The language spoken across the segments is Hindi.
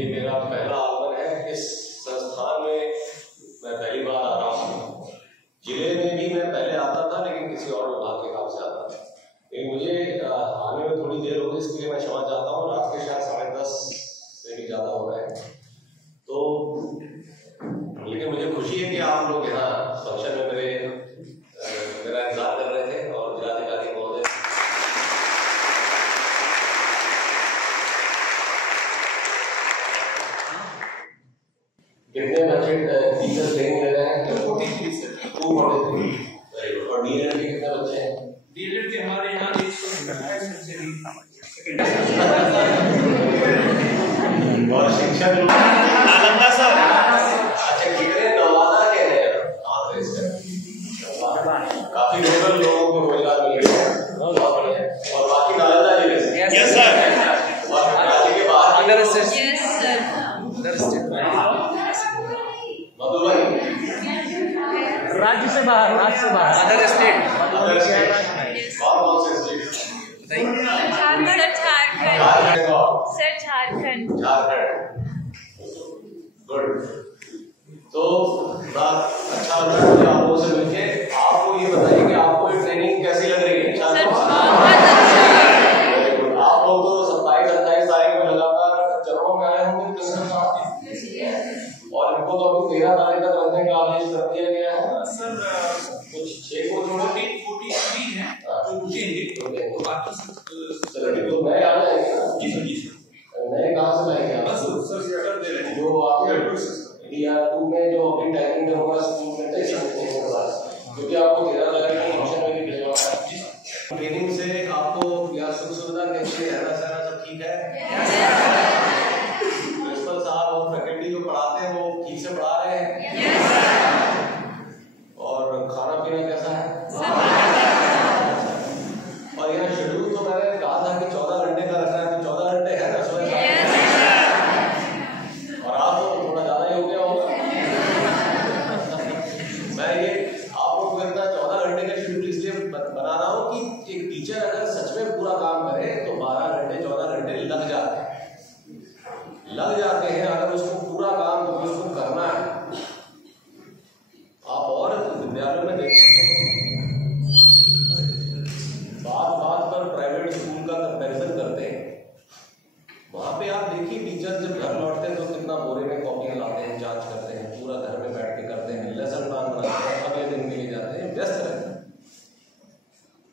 ये मेरा पहला आगमन है इस संस्थान में। मैं पहली बार आ रहा हूँ। जिले में भी मैं पहले आता था, लेकिन किसी और विभाग के काम से आता था। लेकिन मुझे आने में थोड़ी देर हो गई, इसके लिए मैं क्षमा चाहता हूँ। रात के शायद 10:30 से भी ज़्यादा हो रहा है, तो लेकिन मुझे खुशी है कि आप लोग यहाँ फंक्शन में मेरा इंतजार कर रहे थे। और जिलाधिकारी महोदय, कितने बच्चे टीचर ट्रेनिंग ले रहे हैं? 43 सर। 243। और डीएलएड के कितने बच्चे हैं? डीएलएड के हमारे यहाँ 100 और शिक्षक नालंदा सर। अच्छा, कितने नवादा के हैं? काफी लोकल लोगों को रोजगार मिल रहा है, बहुत बढ़िया। और बाकी नालंदा जिले से? Yes sir. और राज्य के बाहर? Yes sir. मधु भाई, राज्य से बाहर, अदर स्टेट। कौन से स्टेट? झारखंड। गुड। तो बात अच्छा लग रहा है आप लोगों से मिलके। आपको ये बताइए कि आपको ये ट्रेनिंग कैसी लग रही है? Very good. आप लोग तो 27-28 तारीख में लगातार चरणों में आए होंगे और इनको तो अभी 13 तारीख तक रखने का आदेश कर दिया गया है सर। कुछ 6 को छोड़ 43 हैं जो रुकेंगे, तो बाकी तो नए आ जाएंगे ना? जी सर। नए कहाँ से लाएंगे आप? बस सर सेटर दे रहे हैं जो आपके DR2 में जो अपनी टाइमिंग में होगा स्कूल में तय करते हैं क्योंकि आपको 13 तारीख को फंक्शन में भी भेजना है। ट्रेनिंग से आपको या सुख सुविधा कैसे रहना सहना सब ठीक है? प्रिंसिपल साहब और फैकल्टी जो पढ़ाते हैं वो ठीक से पढ़ा रहे हैं? और खाना पीना कैसा है? और यह शेड्यूल तो मैंने कहा था कि 14 घंटे का रखना है, तो 14 घंटे है ना सुबह? और आप तो थोड़ा ज्यादा ही हो गया होगा। मैं ये आप लोग को इतना 14 घंटे का शेड्यूल इसलिए बना रहा हूँ कि एक टीचर अगर सच में पूरा काम करे तो 12 घंटे 14 घंटे लग जाते हैं अगर उसको पूरा काम तो उसको करना है। आप और विद्यालयों में देखते हैं बात पर प्राइवेट स्कूल का कंपैरिजन करते हैं। वहां पे आप देखिए टीचर जब घर लौटते हैं तो कितना बोरे में कॉपियां लाते हैं, जांच करते हैं, पूरा घर में बैठ के करते हैं, लेसन प्लान बनाते हैं, अगले दिन के लिए जाते हैं, व्यस्त रहते हैं।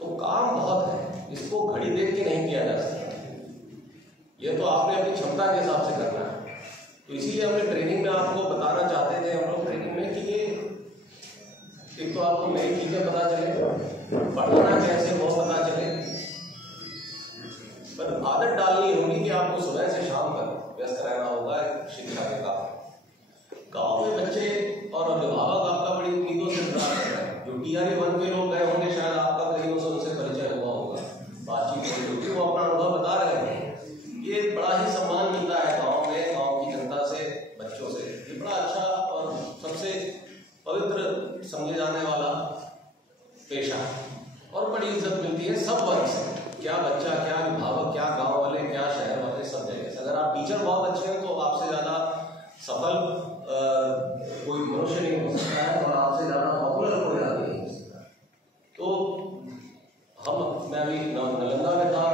तो काम बहुत है, इसको घड़ी देख के नहीं किया जा सकता। ये तो आपने अपनी क्षमता के हिसाब से करना है। तो इसीलिए हमने ट्रेनिंग में आपको बताना चाहते थे हम लोग ट्रेनिंग में कि ये एक तो आपको नई चीजें पता चले, पढ़ाना कैसे वो पता चले, पर आदत डालनी होगी कि आपको सुबह से शाम तक व्यस्त रहना होगा शिक्षा के काम। गाँव में बच्चे और अभिभावक आपका बड़ी उम्मीदों से इंतजार कर रहे हैं। जो TRA1 के लोग गए होंगे शायद आपका कहीं उनसे परिचय हुआ होगा, बातचीत हुई होगी, वो अपना अनुभव बता रहे हैं। ये बड़ा ही सम्मान मिलता है गाँव में, गाँव की जनता से, बच्चों से। ये बड़ा अच्छा और सबसे पवित्र समझे जाने वाला पेशा और बड़ी इज्जत मिलती है सब वर्ग से। क्या बच्चा, क्या अभिभावक, क्या गांव वाले, क्या शहर वाले, सब जगह से। अगर आप टीचर बहुत अच्छे हैं तो आपसे ज़्यादा सफल कोई मनुष्य नहीं हो सकता है और आपसे ज़्यादा पॉपुलर कोई आदमी नहीं हो सकता। तो मैं अभी नालंदा में था,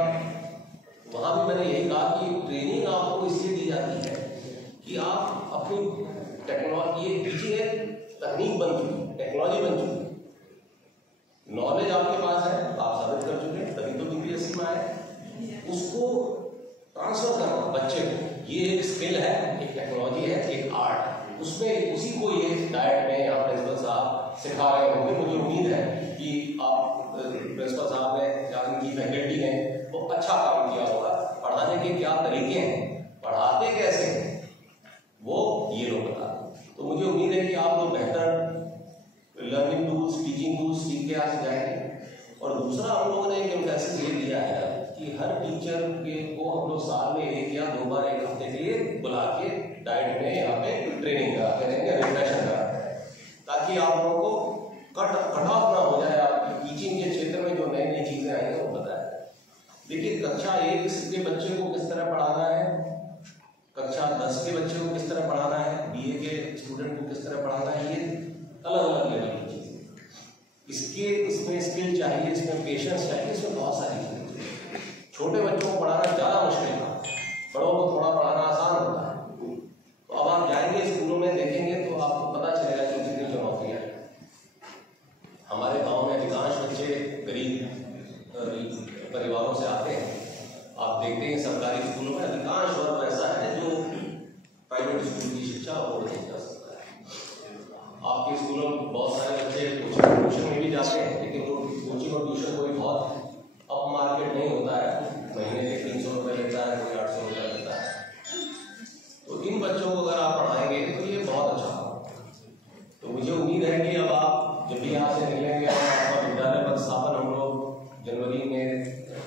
वहाँ भी मैंने यही कहा कि ट्रेनिंग आपको इसलिए दी जाती है कि आप अपनी टेक्नोलॉजी, ये टीचिंग तकनीक बन चुकी, टेक्नोलॉजी बन चुकी, नॉलेज आपके पास है, आप साबित कर चुके हैं, तभी तो BPSC में आए। उसको ट्रांसफर करना बच्चे को, ये एक स्किल है, एक टेक्नोलॉजी है, एक आर्ट है, उसमें उसी को ये डाइट में या प्रिंसिपल साहब सिखा रहे होंगे। मुझे उम्मीद है कि आप प्रिंसिपल साहब ने या उनकी फैकल्टी ने वो अच्छा काम किया होगा। पढ़ाने के क्या तरीके हैं, पढ़ाते कैसे हैं, वो ये लोग बता दें। तो मुझे उम्मीद है कि आप लोग बेहतर लर्निंग टूल्स, टीचिंग टूल्स सीख के आज जाएंगे। और दूसरा हम लोगों ने एक एम्फेसिस ये दिया है कि हर टीचर को हम लोग साल में 1 या 2 बार 1 हफ्ते के लिए बुला के डाइट में यहाँ पे ट्रेनिंग कराते रहेंगे, रिफ्रेशन कराते हैं, ताकि आप लोगों को कट ऑफ ना हो जाए। आपकी टीचिंग के क्षेत्र में जो नई नई चीजें आई हैं वो बताएं। देखिए कक्षा 1 के बच्चे को किस तरह पढ़ाना है, कक्षा 10 के बच्चे को किस तरह पढ़ाना है, BA के स्टूडेंट को किस तरह पढ़ाना है, ये अलग अलग लेवल की चीज़। इसमें स्किल चाहिए, इसमें पेशेंस चाहिए, इसमें बहुत सारी चीज़ें। छोटे बच्चों को पढ़ाना ज़्यादा मुश्किल था, बड़ों को थोड़ा पढ़ाना आसान होता है। तो अब आप जाएंगे स्कूलों में देखेंगे तो आपको पता चलेगा कि कितनी चुनौतियाँ हैं। हमारे गाँव में अधिकांश बच्चे गरीब परिवारों से आते हैं। आप देखते हैं सरकारी स्कूलों में अधिकांश वर्ग ऐसा है जो प्राइवेट स्कूल की शिक्षा अफोर्ड नहीं कर सकता है। आपके स्कूलों में बहुत सारे बच्चे कोचिंग ट्यूशन में भी जाते हैं, लेकिन वो कोचिंग और ट्यूशन कोई बहुत अप मार्केट नहीं होता है, महीने के 300 रुपये लेता है, कोई 800 रुपये लेता है। तो इन बच्चों को अगर आप पढ़ाएंगे तो ये बहुत अच्छा होगा। तो मुझे उम्मीद है कि अब आप जब भी यहाँ से निकलेंगे और आपका विद्यालय पदस्थापन हम लोग जनवरी में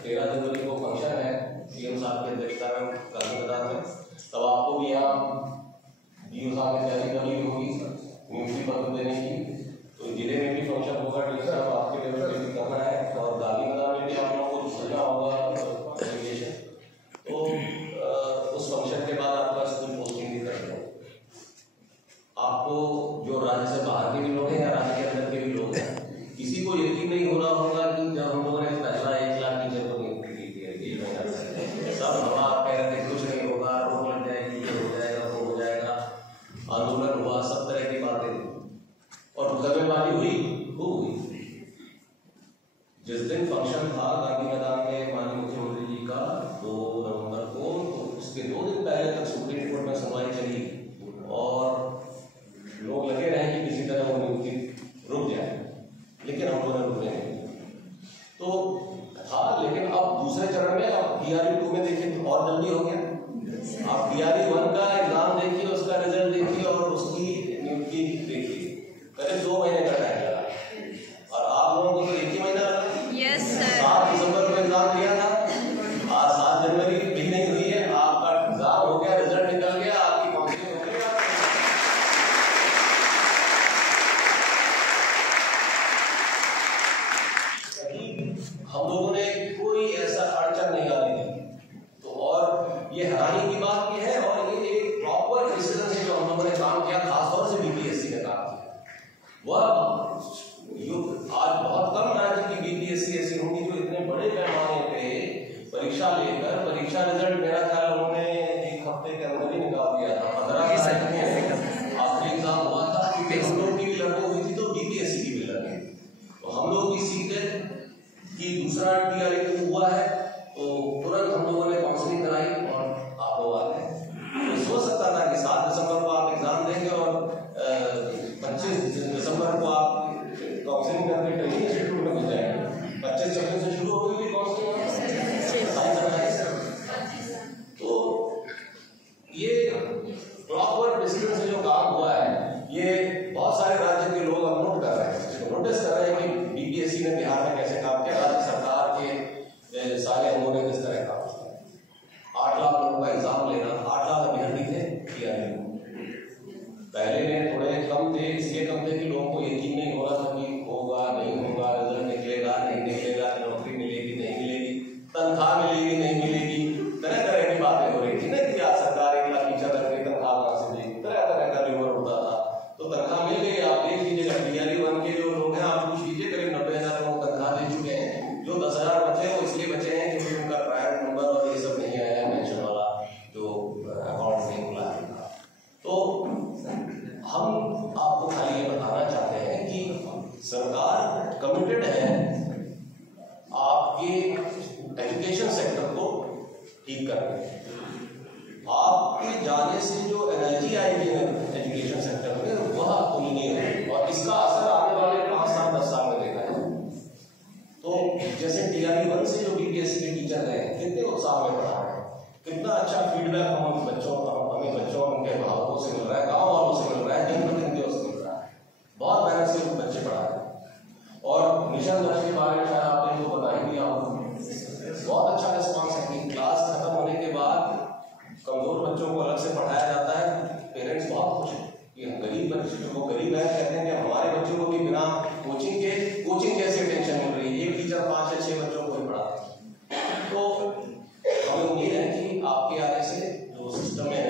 13 जनवरी को फंक्शन है CM साहब की अध्यक्षता में गांधी मैदान में, तब आपको भी यहाँ DO साहब ने तैयारी करनी होगी नियुक्ति पत्र देने की। तो जिले में भी फंक्शन होगा, टीचर साहब आपके लेवल पे भी करना है, और गांधी मैदान में भी आप लोगों को सुनना होगा एजुकेशन। तो उस फंक्शन के बाद आपका स्कूल पोस्टिंग भी कर देंगे। आपको जो राज्य से बाहर के भी लोग हैं या राज्य के अंदर के भी लोग हैं, किसी को यकीन नहीं हो रहा होगा कि जब हम लोगों ने पहला 1 लाख टीचर को नियुक्त की थी, सब हवा कह रहे थे कुछ नहीं होगा, रोक लग जाएगी, ये हो जाएगा, वो हो जाएगा, आंदोलन हुआ, सब तरह की बातें थी और दगाबाजी हुई। जिस दिन फंक्शन था गांधी मैदान में माननीय मुख्यमंत्री जी का 2 नवंबर को, तो उसके 2 दिन पहले तक सुप्रीम कोर्ट में सुनवाई चली और लोग लगे रहे कि किसी तरह वो नियुक्ति रुक जाए, लेकिन हम लोगों ने रुकने नहीं तो हाँ। लेकिन अब दूसरे चरण में अब DRE 2 में देखिए तो और जल्दी हो गया। आप DRE 1 का एग्जाम देखिए, उसका रिजल्ट देखिए और उसकी नियुक्ति देखिए, करीब 2 महीने का टाइम लगा और आप लोगों को तो 1 ही महीना लगा। 7 दिसंबर को एग्जाम दिया था, आज 7 जनवरी भी नहीं हुई है, आपका एग्जाम हो गया, रिजल्ट निकल गया, आपकी काउंसलिंग हो गई। हम लोगों ने कोई ऐसा अड़चन नहीं आने दी। तो और ये हैरानी की बात भी है और ये एक प्रॉपर डिसीजन से जो हम लोगों ने काम किया, खासतौर से BPSC ने काम किया। वह आज बहुत कम राज्य की BPSC ऐसी होंगी जो इतने बड़े पैमाने पे परीक्षा लेकर, परीक्षा रिजल्ट मेरा ख्याल उन्होंने 1 हफ्ते के अंदर ही निकाल दिया था। 15 तारीख को आखिरी एग्जाम हुआ था, क्योंकि हम लोग की भी लर्निंग हुई थी तो BPSC की भी लर्निंग। तो हम लोग की सीटें कि दूसरा DRE 2 हुआ है तो तुरंत हम लोगों ने काउंसलिंग कराई और आप लोग आ गए। तो सोच सकता था कि 7 दिसंबर को आप एग्जाम देंगे और 25 दिसंबर को आप काउंसलिंग करके ट्रेनिंग इंस्टीट्यूट में घुस जाएंगे। 25 से शुरू होगी काउंसलिंग। तो ये प्रॉपर डिसीजन से जो काम हुआ है, ये बहुत सारे राज्य के लोग अब नोट कर रहे हैं, नोटिस कर रहे हैं कि BPSC ने बिहार में कैसे काम किया, राज्य सरकार के सारे अंगों ने किस तरह काम किया। 8 लाख लोगों का एग्जाम लेना, 8 लाख अभ्यर्थी थे। पहले में थोड़े कम थे, इसलिए कम थे कि लोगों को यकीन नहीं हो रहा था कि होगा नहीं होगा, रिजल्ट निकलेगा नहीं निकलेगा, नौकरी मिलेगी नहीं मिलेगी, तनख्वाह मिलेगी नहीं मिलेगी, तरह तरह की बातें हो रही थी ना कि आज सरकार 1 लाख टीचर रख रही, तनख्वाह कहाँ से देगी, तरह तरह का रिवर होता था। तो तनख्वाह मिल गई। आप देख लीजिएगा DRE 1 के जो लोग हैं, आप पूछ लीजिए, करीब 90,000 लोगों को तनख्वाह दे चुके हैं। जो 10,000 बचे हैं वो इसलिए बचे हैं क्योंकि उनका प्राइवेट नंबर और ये सब नहीं आया, पेंशन वाला जो अकाउंट नहीं खुला है। तो हम आपको खाली ये बताना चाहते हैं कि सरकार कमिटेड है आपके एजुकेशन सेक्टर को ठीक करने में। आपके जाने से जो एनर्जी आएगी एजुकेशन सेक्टर में, वह अतुलनीय है और इसका असर आने वाले 5 साल 10 साल में देखा है। तो जैसे DRE 1 से जो BPSC के टीचर हैं, कितने उत्साह में पढ़ा रहे हैं, कितना अच्छा फीडबैक हमें बच्चों उनके अभिभावकों से मिल रहा है, गाँव वालों से मिल रहा है, जनप्रतिनिधियों से मिल रहा है। बहुत मेहनत से बच्चे पढ़ा रहे हैं। और मिशन दर्ज के बारे में शायद आपने इनको बता ही दिया होगा, बहुत अच्छा रिस्पॉन्स है कि क्लास खत्म होने के बाद कमजोर बच्चों को अलग से पढ़ाया जाता है। पेरेंट्स बहुत खुश हैं कि हम गरीब बच्चों को, गरीब है कहते हैं कि हमारे बच्चों को भी बिना कोचिंग जैसे टेंशन मिल रही है, एक टीचर 5 या 6 बच्चों को ही पढ़ाते हैं। तो हमें उम्मीद है कि आपके आने से जो सिस्टम में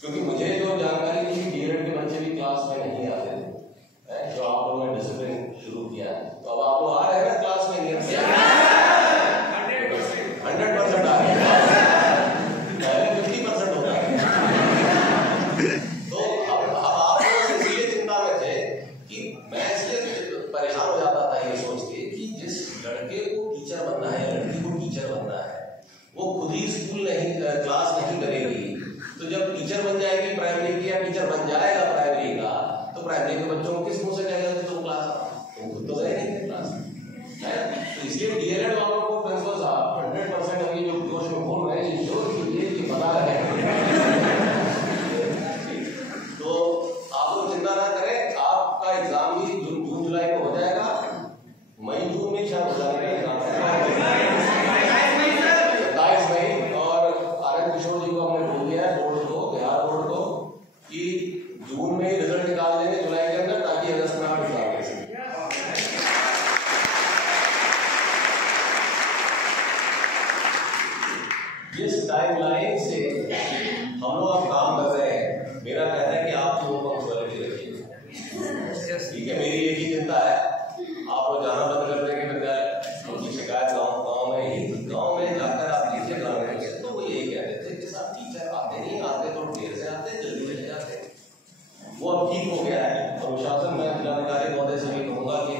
क्योंकि मुझे जो जानकारी थी डीएलएड के बच्चे भी क्लास में नहीं आते थे, जो आप लोगों ने डिसिप्लिन शुरू किया है, तो अब आप लोग आ रहे हैं ना क्लास में? 100% आ रहे हैं, पहले 50% होता है। तो अब आप लोग इसलिए चिंता में थे कि मैं इसलिए परेशान हो जाता था ये सोच के कि जिस लड़के को टीचर बनना है, लड़की को टीचर बनना है, वो खुद ही स्कूल नहीं, क्लास नहीं करेगी, तो जब टीचर बन जाएगी प्राइमरी की, या टीचर बन जाएगा प्राइमरी का, तो प्राइमरी के बच्चों को किस मुंह से कहेगा कि तुम क्लास आओ? तुम खुद तो गए नहीं क्लास है। तो इसलिए डीएलएड वालों को प्रिंसिपल साहब 100% अभी जो जोश में बोल रहे हैं, इंश्योर कीजिए कि बना रहे। तो आप लोग चिंता ना करें, आपका एग्जाम भी जून जुलाई में हो जाएगा, मई जून में शायद हो जाएगा एग्जाम, 27 मई। और आनंद किशोर जी को हमने बोल दिया है, बोर्ड को, बिहार बोर्ड को, कि जून में ही रिजल्ट निकाल देंगे जुलाई के अंदर, ताकि अगस्त में आप एग्जाम दे सकें। जिस टाइमलाइन से हम लोग अब काम कर रहे हैं, मेरा कहना है कि आप लोग पंक्चुअलिटी रखिए, ठीक है? मेरी एक ही चिंता है, आप लोग जाना बंद कर देंगे विद्यालय, उनकी शिकायत गाँव में जाकर आप टीचर लगाएंगे, तो वो यही कहते थे कि साहब टीचर आते नहीं, आते तो देर से आते, जल्दी चले जाते। वो अब ठीक हो गया है। अनुशासन में जिलाधिकारी महोदय से भी कहूँगा कि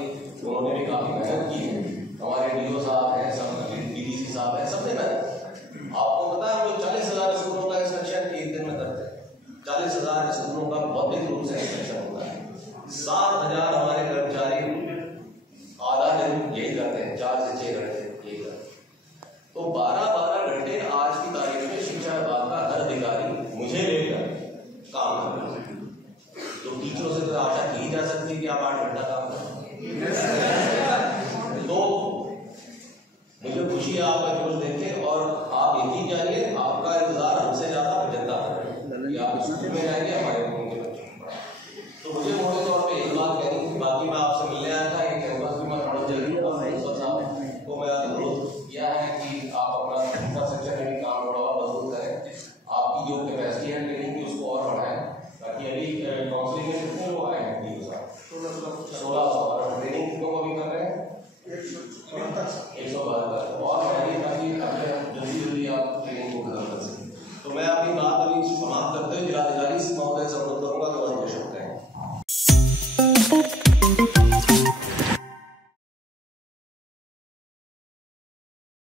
उन्होंने भी काफी मेहनत की है, हमारे डीओ साहब हैं, सब डीडीसी साहब हैं, सबने मेहनत। आपको पता है वो 40,000 स्कूलों का इंस्पेक्शन एक दिन में करते हैं, 40,000 स्कूलों का भौतिक रूप से इंस्पेक्शन होता है। 7,000 हमारे कर्मचारी आधा दिन यही करते हैं, 4 से 6 घंटे यही करते हैं। तो 12-12 घंटे आज की तारीख में शिक्षा विभाग का हर अधिकारी मुझे लेकर काम कर रहा है। तो टीचरों से तो आशा की जा सकती है कि आप 8 घंटा काम करें। तो मुझे खुशी है आपका जोश देखे, और आप यकीन जानिए आपका इंतजार हमसे ज्यादा जनता कर रही है। आप स्कूल में जाएंगे हमारे उनके बच्चों को। तो मुझे मोटे तौर पे एक बात कहनी थी, बाकी मैं आपसे मिलने आया था, एक कैंपस भी मैं थोड़ा जल्दी को मैं अनुरोध किया है कि आप अपना इंफ्रास्ट्रक्चर में भी काम थोड़ा मजबूत करें। आपकी जो कैपेसिटी है